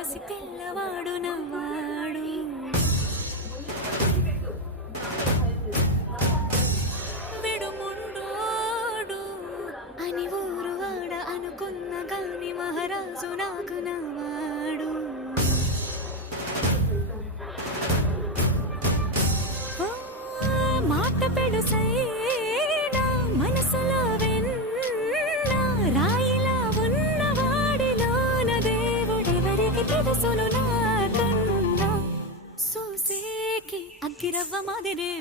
పసి పిల్లవాడు నవ్వాడు. విడుముండోడు అని ఊరు వాడ అనుకున్న గాని మహారాజు నాకు నవ్వాడు. మాట పెడుసైనా మనసులో వెన్న రాయిలా ఉన్నవాడిలోన దేవుడెవరికి తెలుసును నాకన్నా. సూసేకి అగ్గిరవ్వ మాదిరే